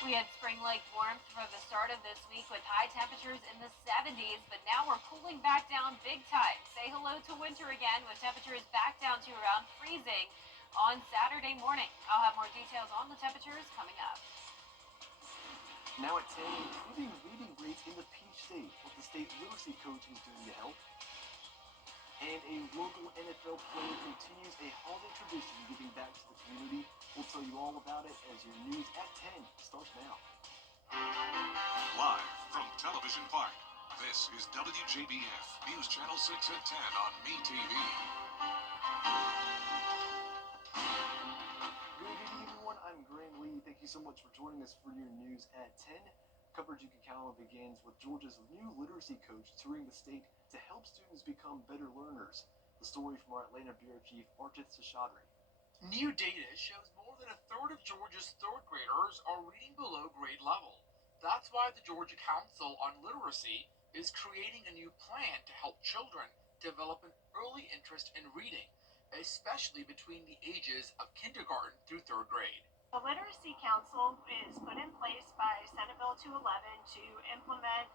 We had spring-like warmth for the start of this week with high temperatures in the 70s, but now we're cooling back down big time. Say hello to winter again with temperatures back down to around freezing on Saturday morning. I'll have more details on the temperatures coming up. Now at 10, improving reading rates in the Peach State, what the state literacy coach is doing to help. And a local NFL player continues a holiday tradition giving back to the community. We'll tell you all about it as your news at 10 starts now. Live from Television Park, this is WJBF News Channel 6 at 10 on MeTV. Good evening, everyone. I'm Graham Lee. Thank you so much for joining us for your news at 10. Coverage you can count on begins with Georgia's new literacy coach touring the state to help students become better learners. The story from our Atlanta Bureau Chief, Archit Seshadri. New data shows more than a third of Georgia's third graders are reading below grade level. That's why the Georgia Council on Literacy is creating a new plan to help children develop an early interest in reading, especially between the ages of kindergarten through third grade. The Literacy Council is put in place by Senate Bill 211 to implement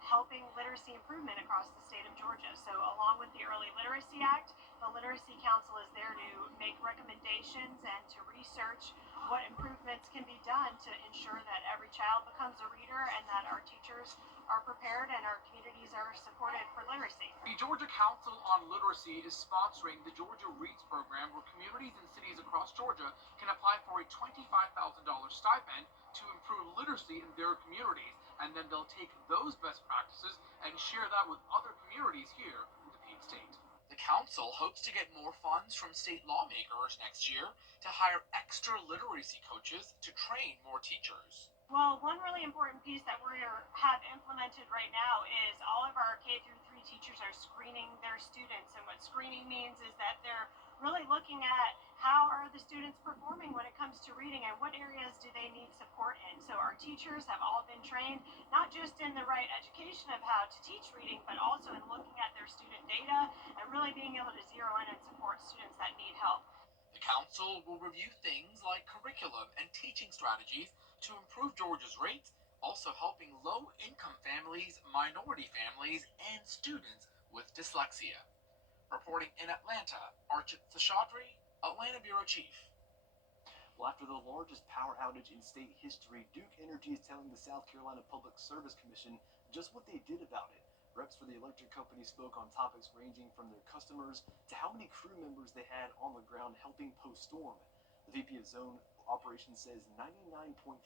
helping literacy improvement across the state of Georgia. So along with the Early Literacy Act, the Literacy Council is there to make recommendations and to research what improvements can be done to ensure that every child becomes a reader and that our teachers are prepared and our communities are supported for literacy. The Georgia Council on Literacy is sponsoring the Georgia Reads program, where communities and cities across Georgia can apply for a $25,000 stipend to improve literacy in their communities, and then they'll take those best practices and share that with other communities here in the Peach State. The council hopes to get more funds from state lawmakers next year to hire extra literacy coaches to train more teachers. Well, one really important piece that we have implemented right now is all of our K through 3 teachers are screening their students. And what screening means is that they're really looking at how are the students performing when it comes to reading and what areas do they need support in. So our teachers have all been trained, not just in the right education of how to teach reading, but also in looking at their student data and really being able to zero in and support students that need help. The council will review things like curriculum and teaching strategies to improve Georgia's rates, also helping low-income families, minority families, and students with dyslexia. Reporting in Atlanta, Archit Seshadri, Atlanta Bureau Chief. Well, after the largest power outage in state history, Duke Energy is telling the South Carolina Public Service Commission just what they did about it. Reps for the electric company spoke on topics ranging from their customers to how many crew members they had on the ground helping post-storm. The VP of Zone Operations says 99.5%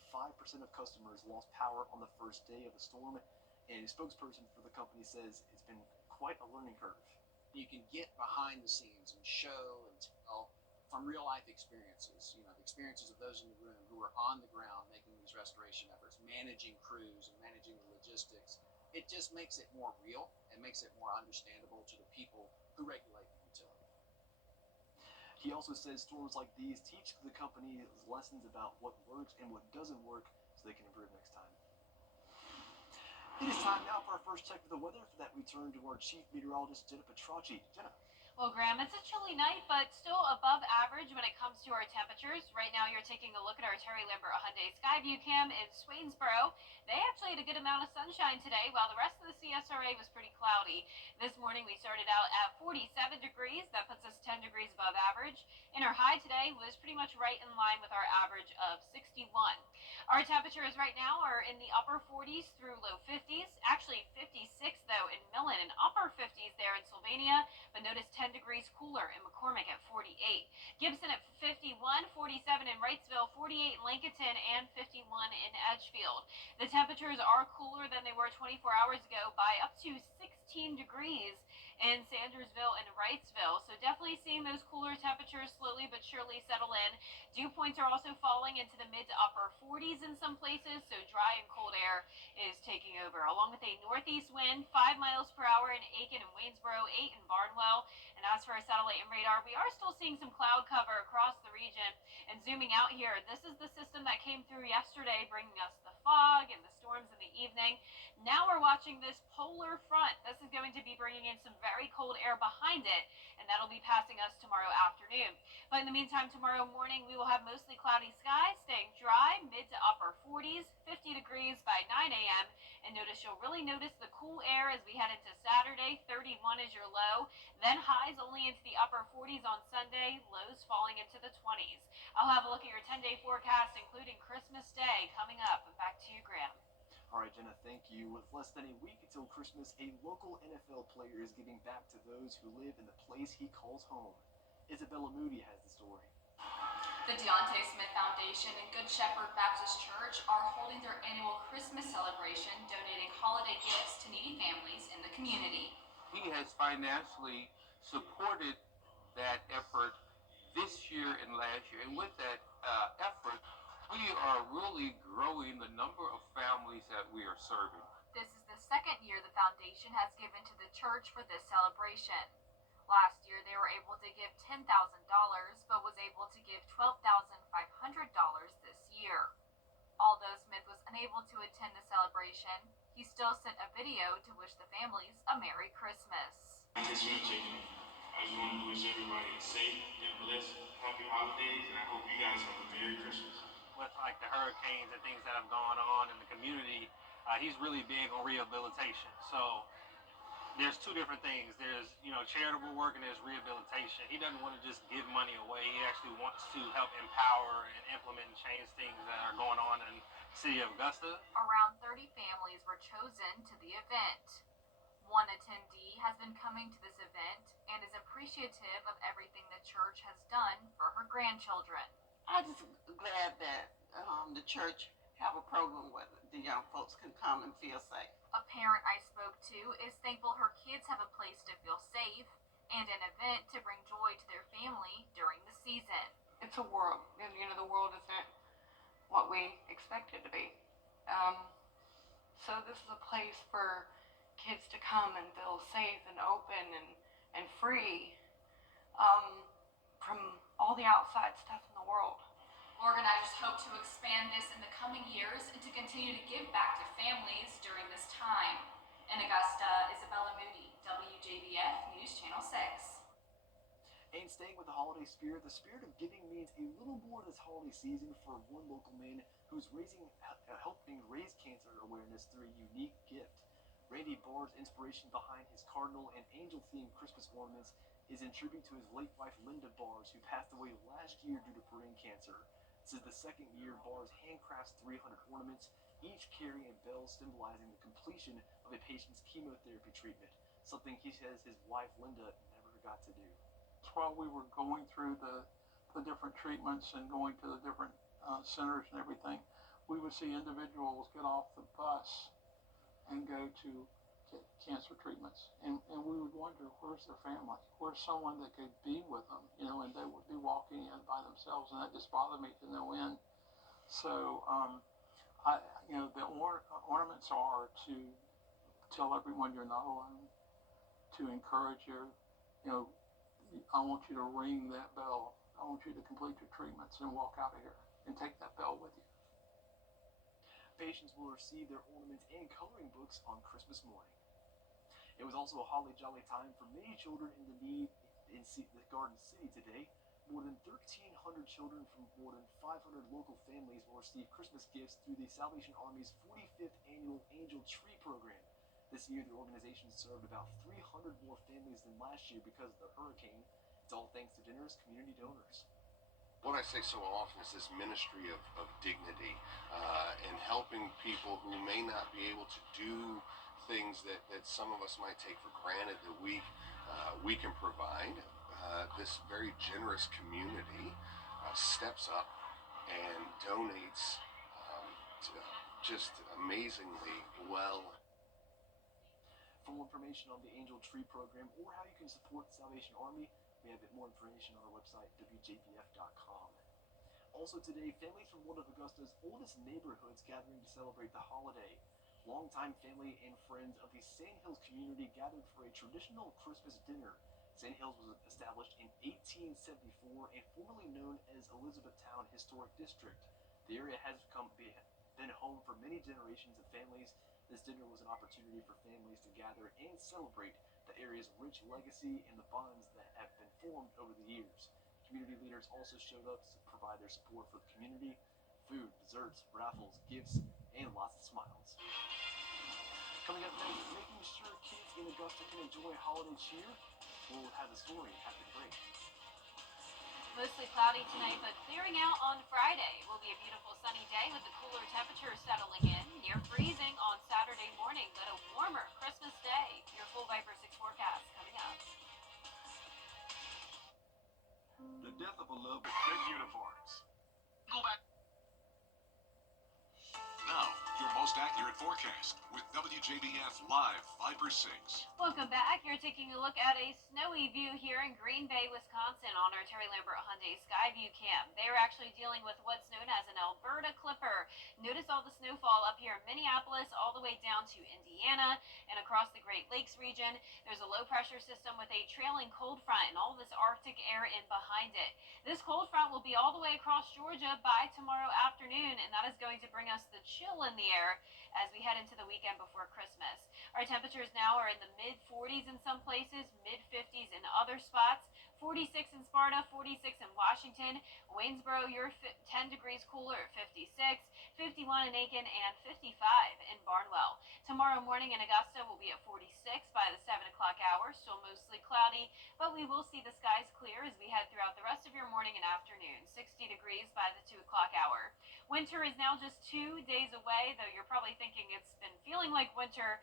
of customers lost power on the first day of the storm, and a spokesperson for the company says it's been quite a learning curve. You can get behind the scenes and show and tell from real life experiences, the experiences of those in the room who are on the ground making these restoration efforts, managing crews and managing the logistics. It just makes it more real and makes it more understandable to the people who regulate the utility. He also says storms like these teach the company lessons about what works and what doesn't work so they can improve next time. It is time now for our first check of the weather. For that, we turn to our chief meteorologist, Jenna Petracci. Jenna. Well, Graham, it's a chilly night, but still above average when it comes to our temperatures. Right now, you're taking a look at our Terry Lambert Hyundai Skyview Cam in Swainsboro. They actually had a good amount of sunshine today, while the rest of the CSRA was pretty cloudy. This morning, we started out at 47 degrees. That puts us 10 degrees above average. And our high today was pretty much right in line with our average of 61. Our temperatures right now are in the upper 40s through low 50s. Actually, 56, though, in Millen, and upper 50s there in Sylvania. But notice 10 degrees cooler in McCormick at 48. Gibson at 51, 47 in Wrightsville, 48 in Lincolnton, and 51 in Edgefield. The temperatures are cooler than they were 24 hours ago by up to 16 degrees in Sandersville and Wrightsville. So definitely seeing those cooler temperatures slowly but surely settle in. Dew points are also falling into the mid to upper 40s in some places, so dry and cold air is taking over. Along with a northeast wind, 5 miles per hour in Aiken and Waynesboro, 8 in Barnwell. And as for our satellite and radar, we are still seeing some cloud cover across the region. And zooming out here, this is the system that came through yesterday, bringing us the fog and the storms in the evening. Now we're watching this polar front. This is going to be bringing in some very cold air behind it, and that'll be passing us tomorrow afternoon. But in the meantime, tomorrow morning, we will have mostly cloudy skies, staying dry, mid to upper 40s, 50 degrees by 9 a.m. And you'll really notice the cool air as we head into Saturday. 31 is your low, then highs only into the upper 40s on Sunday, lows falling into the 20s. I'll have a look at your 10-day forecast, including Christmas Day, coming up. Back to you, Graham. All right, Jenna, thank you. With less than a week until Christmas, a local NFL player is giving back to those who live in the place he calls home. Isabella Moody has the story. The Deontay Smith Foundation and Good Shepherd Baptist Church are holding their annual Christmas celebration, donating holiday gifts to needy families in the community. He has financially supported that effort this year and last year, and with that effort, we are really growing the number of families that we are serving. This is the second year the foundation has given to the church for this celebration. Last year, they were able to give $10,000, but was able to give $12,500 this year. Although Smith was unable to attend the celebration, he still sent a video to wish the families a Merry Christmas. I just want to wish everybody a safe and blessed, happy holidays, and I hope you guys have a Merry Christmas. With like the hurricanes and things that have gone on in the community, he's really big on rehabilitation. So there's two different things. There's, charitable work and there's rehabilitation. He doesn't want to just give money away. He actually wants to help empower and implement and change things that are going on in the city of Augusta. Around 30 families were chosen to the event. One attendee has been coming to this event and is appreciative of everything the church has done for her grandchildren. I'm just glad that the church have a program where the young folks can come and feel safe. A parent I spoke to is thankful her kids have a place to feel safe and an event to bring joy to their family during the season. It's a world, and the world isn't what we expect it to be. So this is a place for kids to come and feel safe and open and free from all the outside stuff in the world. Organizers hope to expand this in the coming years and to continue to give back to families during this time. In Augusta, Isabella Moody, WJBF News Channel 6. And staying with the holiday spirit of giving means a little more this holiday season for one local man who's helping raise cancer awareness through a unique gift. Randy Barr's inspiration behind his cardinal and angel-themed Christmas ornaments is in tribute to his late wife Linda Bars, who passed away last year due to brain cancer. This is the second year Bars handcrafts 300 ornaments, each carrying a bell symbolizing the completion of a patient's chemotherapy treatment, something he says his wife Linda never got to do. While we were going through the different treatments and going to the different centers and everything, we would see individuals get off the bus and go to get cancer treatments, and we would wonder, where's their family? Where's someone that could be with them? And they would be walking in by themselves, and that just bothered me to no end. So, the ornaments are to tell everyone you're not alone, to encourage you. I want you to ring that bell. I want you to complete your treatments and walk out of here and take that bell with you. Patients will receive their ornaments and coloring books on Christmas morning. It was also a holly jolly time for many children in the Garden City today. More than 1,300 children from more than 500 local families will receive Christmas gifts through the Salvation Army's 45th annual Angel Tree program. This year, the organization served about 300 more families than last year because of the hurricane. It's all thanks to generous community donors. What I say so often is this ministry of dignity and helping people who may not be able to do things that some of us might take for granted that we can provide. This very generous community steps up and donates just amazingly well. For more information on the Angel Tree program or how you can support the Salvation Army, we have more information on our website, WJBF.com. Also today, families from one of Augusta's oldest neighborhoods gathering to celebrate the holiday. Longtime family and friends of the Sand Hills community gathered for a traditional Christmas dinner. Sand Hills was established in 1874 and formerly known as Elizabethtown Historic District. The area has been home for many generations of families. This dinner was an opportunity for families to gather and celebrate the area's rich legacy and the bonds that have been formed over the years. Community leaders also showed up to provide their support for the community. Food, desserts, raffles, gifts, and lots of smiles. Coming up next, making sure kids in Augusta can enjoy holiday cheer. We'll have the story after the break. Mostly cloudy tonight, but clearing out on Friday. Will be a beautiful sunny day with the cooler temperatures settling in. Near freezing on Saturday morning, but a warmer Christmas day. Your full Viper 6 forecast coming up. The death of a love with red uniforms. Go back. Now, your most accurate forecast with WJBF Live Viper 6. Welcome back. You're taking a look at a snowy view here in Green Bay, Wisconsin on our Terry Lambert Hyundai Skyview cam. They're actually dealing with what's known as an Alberta clipper. Notice all the snowfall up here in Minneapolis all the way down to Indiana and across the Great Lakes region. There's a low pressure system with a trailing cold front and all this Arctic air in behind it. This cold front will be all the way across Georgia by tomorrow afternoon, and that is going to bring us the chill in the air as we head into the weekend before Christmas. Our temperatures now are in the mid-40s in some places, mid-50s in other spots. 46 in Sparta, 46 in Washington. Waynesboro, you're 10 degrees cooler at 56, 51 in Aiken, and 55 in Barnwell. Tomorrow morning in Augusta will be at 46 by the 7 o'clock hour, still mostly cloudy, but we will see the skies clear as we head throughout the rest of your morning and afternoon. 60 degrees by the 2 o'clock hour. Winter is now just 2 days away, though you're probably thinking it's been feeling like winter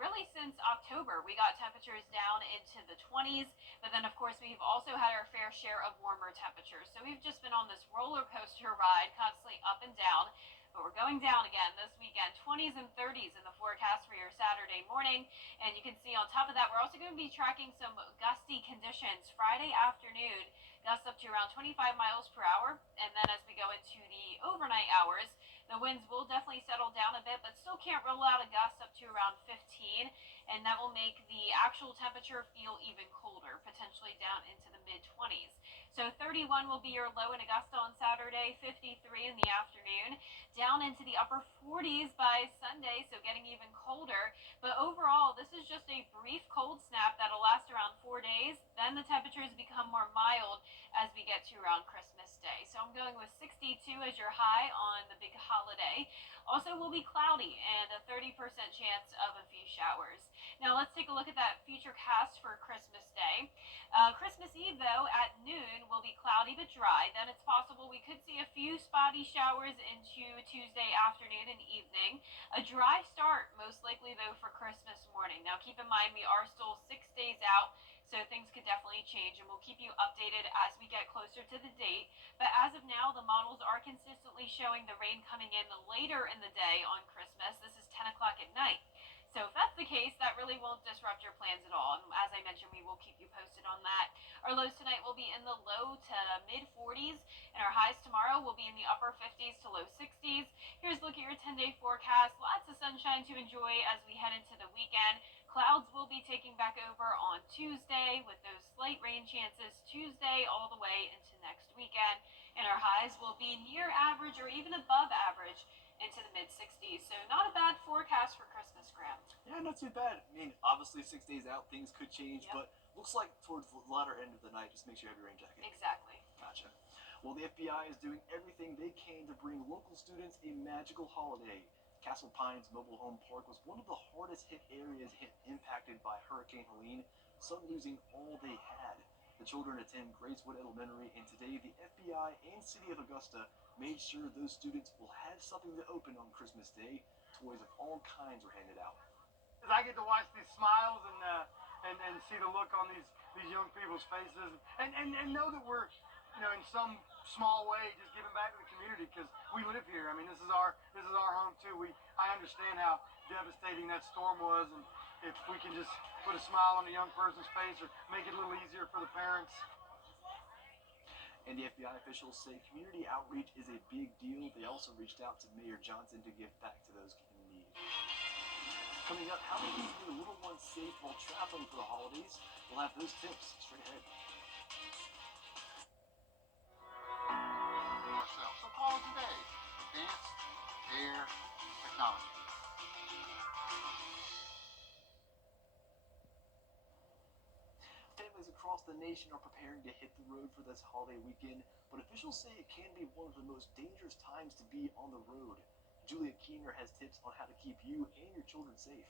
really since October. We got temperatures down into the 20s, but then of course we've also had our fair share of warmer temperatures. So we've just been on this roller coaster ride, constantly up and down, but we're going down again this weekend. 20s and 30s in the forecast for your Saturday morning, and you can see on top of that we're also going to be tracking some gusty conditions Friday afternoon. Gusts up to around 25 miles per hour, and then as we go into the overnight hours, the winds will definitely settle down a bit, but still can't rule out a gust up to around 15, and that will make the actual temperature feel even colder, potentially down into the mid-20s. So 31 will be your low in Augusta on Saturday, 53 in the afternoon, down into the upper 40s by Sunday, so getting even colder. But overall, this is just a brief cold snap that'll last around 4 days. Then the temperatures become more mild as we get to around Christmas Day. So I'm going with 62 as your high on the big holiday. Also will be cloudy and a 30% chance of a few showers. Now let's take a look at that future cast for Christmas Day. Christmas Eve, though, at noon will be cloudy but dry. Then it's possible we could see a few spotty showers into Tuesday afternoon and evening. A dry start, most likely, though, for Christmas morning. Now keep in mind we are still 6 days out, so things could definitely change, and we'll keep you updated as we get closer to the date. But as of now, the models are consistently showing the rain coming in later in the day on Christmas. This is 10 o'clock at night. So if that's the case, that really won't disrupt your plans at all. And as I mentioned, we will keep you posted on that. Our lows tonight will be in the low to mid-40s, and our highs tomorrow will be in the upper 50s to low 60s. Here's a look at your 10-day forecast. Lots of sunshine to enjoy as we head into the weekend. Clouds will be taking back over on Tuesday with those slight rain chances Tuesday all the way into next weekend. And our highs will be near average or even above average into the mid-60s. So not a bad forecast for Christmas, Graham. Yeah, not too bad. I mean, obviously 6 days out, things could change, Yep. but looks like towards the latter end of the night, just make sure you have your rain jacket. Exactly. Gotcha. Well, the FBI is doing everything they can to bring local students a magical holiday. Castle Pines Mobile Home Park was one of the hardest hit areas impacted by Hurricane Helene, some losing all they had. The children attend Gracewood Elementary, and today the FBI and City of Augusta made sure those students will have something to open on Christmas Day. Toys of all kinds were handed out. I get to watch these smiles and see the look on these young people's faces, and know that we're, in some small way just giving back to the community, because we live here. I mean, this is our home too. I understand how devastating that storm was, and if we can just put a smile on a young person's face or make it a little easier for the parents. And the FBI officials say community outreach is a big deal. They also reached out to Mayor Johnson to give back to those in need. Coming up, how to keep your little ones safe while traveling for the holidays. We'll have those tips straight ahead. So call today. Advanced Air Technology. Families across the nation are preparing to hit the road for this holiday weekend, but officials say it can be one of the most dangerous times to be on the road. Julia Keener has tips on how to keep you and your children safe.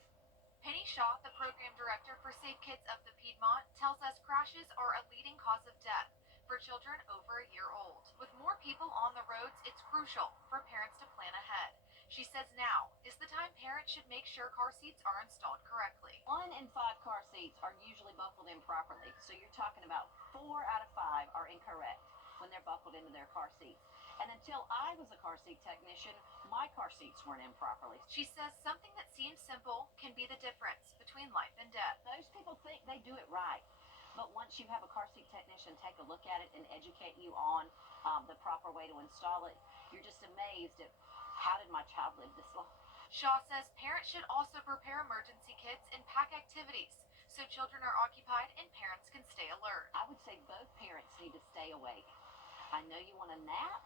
Penny Shaw, the program director for Safe Kids of the Piedmont, tells us crashes are a leading cause of death for children over a year old. With more people on the roads, it's crucial for parents to plan ahead. She says now is the time parents should make sure car seats are installed correctly. 1 in 5 car seats are usually buckled in properly, so you're talking about 4 out of 5 are incorrect when they're buckled into their car seats. And until I was a car seat technician, my car seats weren't in properly. She says something that seems simple can be the difference between life and death. Most people think they do it right, but once you have a car seat technician take a look at it and educate you on the proper way to install it, you're just amazed at how did my child live this long. Shaw says parents should also prepare emergency kits and pack activities so children are occupied and parents can stay alert. I would say both parents need to stay awake. I know you want to nap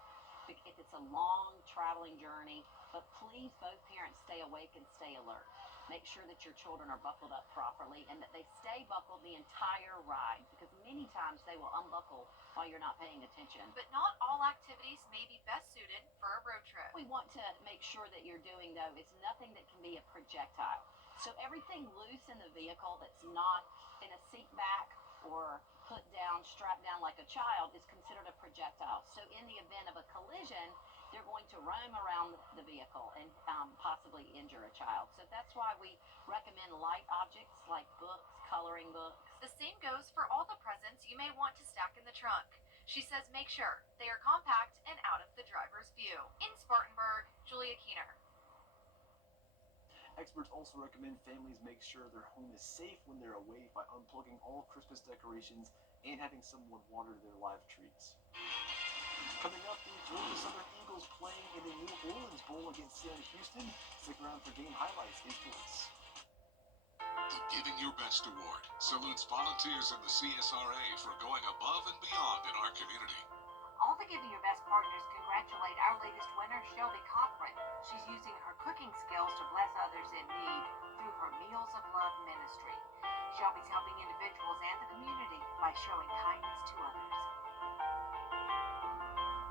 if it's a long traveling journey, but please both parents stay awake and stay alert. Make sure that your children are buckled up properly and that they stay buckled the entire ride, because many times they will unbuckle while you're not paying attention. But not all activities may be best suited for a road trip. What we want to make sure that you're doing, though, is nothing that can be a projectile. So everything loose in the vehicle that's not in a seat back or put down, strapped down like a child is considered a projectile. So in the event of a collision, they're going to roam around the vehicle and possibly injure a child. So that's why we recommend light objects like books, coloring books. The same goes for all the presents you may want to stack in the trunk. She says make sure they are compact and out of the driver's view. In Spartanburg, Julia Keener. Experts also recommend families make sure their home is safe when they're away by unplugging all Christmas decorations and having someone water their live trees. Coming up, the Georgia Southern Eagles playing in the New Orleans Bowl against Sam Houston. Stick around for game highlights in sports. The Giving Your Best Award salutes volunteers in the CSRA for going above and beyond in our community. All the Giving Your Best partners congratulate our latest winner, Shelby Cochran. She's using her cooking skills to bless others in need through her Meals of Love ministry. Shelby's helping individuals and the community by showing kindness to others.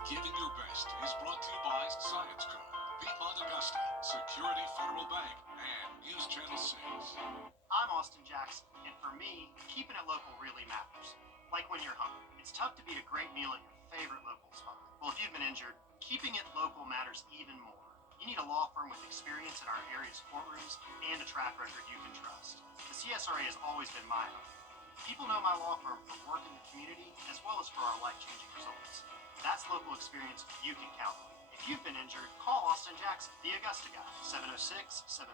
Giving Your Best is brought to you by Science Co., Piedmont Augusta, Security Federal Bank, and News Channel 6. I'm Austin Jackson, and for me, keeping it local really matters. Like when you're hungry, it's tough to beat a great meal at your favorite local spot. Well, if you've been injured, keeping it local matters even more. You need a law firm with experience in our area's courtrooms and a track record you can trust. The CSRA has always been my home. People know my law firm for work in the community as well as for our life-changing results. That's local experience you can count on. If you've been injured, call Austin Jackson, the Augusta guy,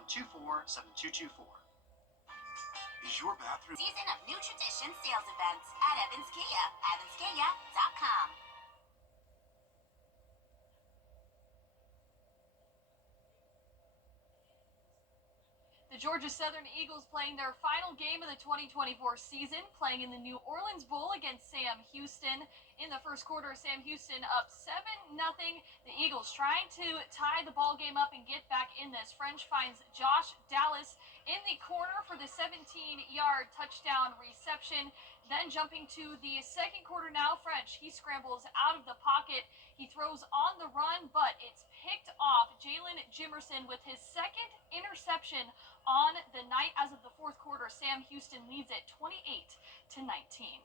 706-724-7224. Is your bathroom... Season of new tradition sales events at Evans Kia, evanskia.com. The Georgia Southern Eagles playing their final game of the 2024 season, playing in the New Orleans Bowl against Sam Houston. In the first quarter, Sam Houston up 7-0. The Eagles trying to tie the ball game up and get back in this. French finds Josh Dallas in the corner for the 17-yard touchdown reception. Then jumping to the second quarter now, French, he scrambles out of the pocket. He throws on the run, but it's picked off. Jalen Jimerson with his second interception on the night. As of the fourth quarter, Sam Houston leads it 28-19.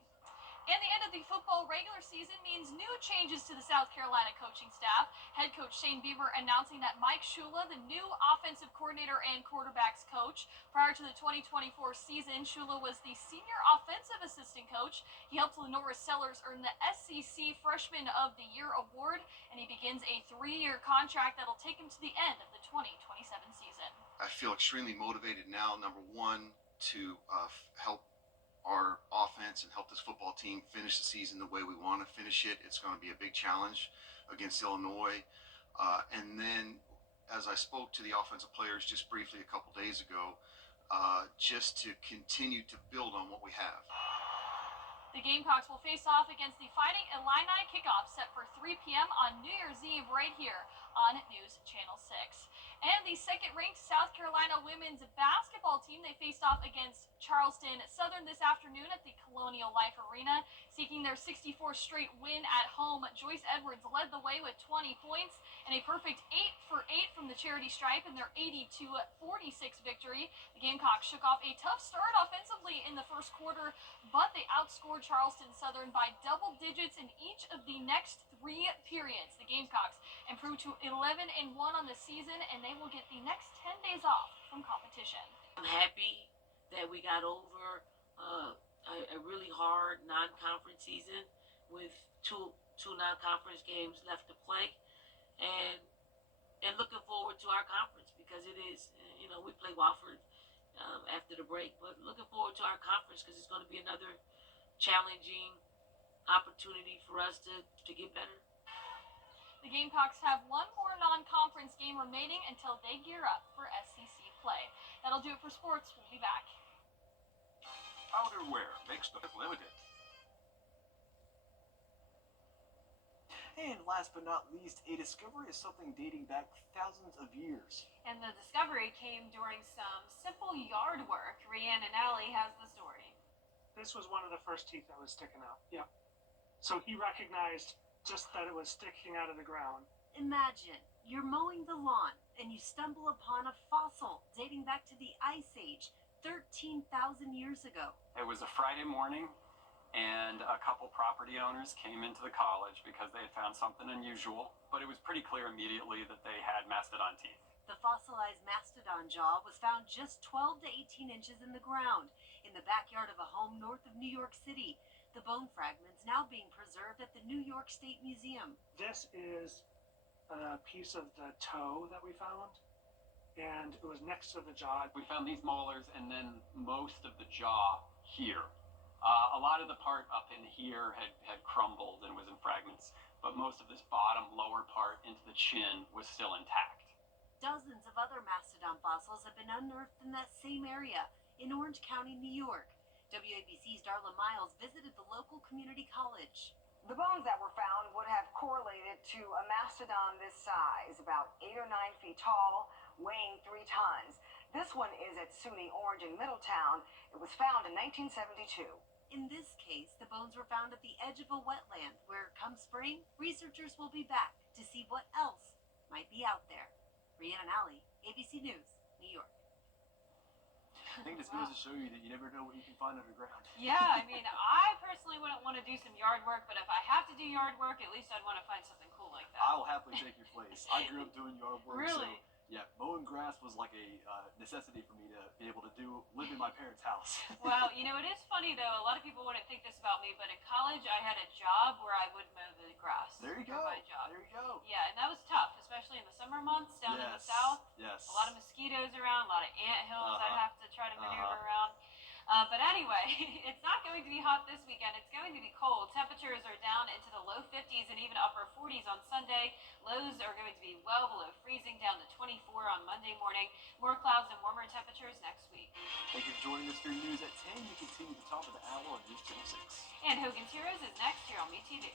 And the end of the football regular season means new changes to the South Carolina coaching staff. Head coach Shane Beamer announcing that Mike Shula, the new offensive coordinator and quarterbacks coach. Prior to the 2024 season, Shula was the senior offensive assistant coach. He helped Lenora Sellers earn the SEC Freshman of the Year award, and he begins a 3-year contract that'll take him to the end of the 2027 season. I feel extremely motivated now, number one, to help our offense and help this football team finish the season the way we want to finish it. It's going to be a big challenge against Illinois. And then as I spoke to the offensive players just briefly a couple days ago, just to continue to build on what we have. The Gamecocks will face off against the Fighting Illini. Kickoff set for 3 p.m. on New Year's Eve right here on News Channel 6. And the second-ranked South Carolina women's basketball team, they faced off against Charleston Southern this afternoon at the Colonial Life Arena, seeking their 64th straight win at home. Joyce Edwards led the way with 20 points and a perfect 8 for 8 from the charity stripe in their 82-46 victory. The Gamecocks shook off a tough start offensively in the first quarter, but they outscored Charleston Southern by double digits in each of the next 3 periods. The Gamecocks improved to 11-1 on the season, and they will get the next 10 days off from competition. I'm happy that we got over a really hard non-conference season with two non-conference games left to play, and looking forward to our conference, because it is, we play Wofford after the break, but looking forward to our conference because it's going to be another challenging opportunity for us to get better. The Gamecocks have one more non-conference game remaining until they gear up for SEC play. That'll do it for sports. We'll be back. Outerwear makes the limited. And last but not least, a discovery is something dating back thousands of years. And the discovery came during some simple yard work. Rhiannon and Allie has the story. This was one of the first teeth that was sticking out. Yep. So he recognized just that it was sticking out of the ground. Imagine you're mowing the lawn and you stumble upon a fossil dating back to the Ice Age, 13,000 years ago. It was a Friday morning, and a couple property owners came into the college because they had found something unusual, but it was pretty clear immediately that they had mastodon teeth. The fossilized mastodon jaw was found just 12 to 18 inches in the ground in the backyard of a home north of New York City. The bone fragments now being preserved at the New York State Museum. This is a piece of the toe that we found, and it was next to the jaw. We found these molars and then most of the jaw here. A lot of the part up in here had crumbled and was in fragments, but most of this bottom lower part into the chin was still intact. Dozens of other mastodon fossils have been unearthed in that same area in Orange County, New York. WABC's Darla Miles visited the local community college. The bones that were found would have correlated to a mastodon this size, about 8 or 9 feet tall, weighing 3 tons. This one is at SUNY Orange in Middletown. It was found in 1972. In this case, the bones were found at the edge of a wetland where, come spring, researchers will be back to see what else might be out there. Rhiannon Alley, ABC News, New York. I think this goes to show you that you never know what you can find underground. Yeah, I mean, I personally wouldn't want to do some yard work, but if I have to do yard work, at least I'd want to find something cool like that. I will happily take your place. I grew up doing yard work. Really? So, yeah, mowing grass was like a necessity for me to be able to live in my parents' house. Well, it is funny, though. A lot of people wouldn't think this about me, but in college, I had a job where I would mow the grass. There you for go. My job. There you go. Yeah, and that was tough, especially in the summer months down in the south. Yes. A lot of mosquitoes around, a lot of ant hills I'd have to try to maneuver around. But anyway, it's not going to be hot this weekend. It's going to be cold. Temperatures are down into the low 50s and even upper 40s on Sunday. Lows are going to be well below freezing, down to 24 on Monday morning. More clouds and warmer temperatures next week. Thank you for joining us for your news at 10. You continue the top of the hour on News Channel 6. And Hogan's Heroes is next here on MeTV.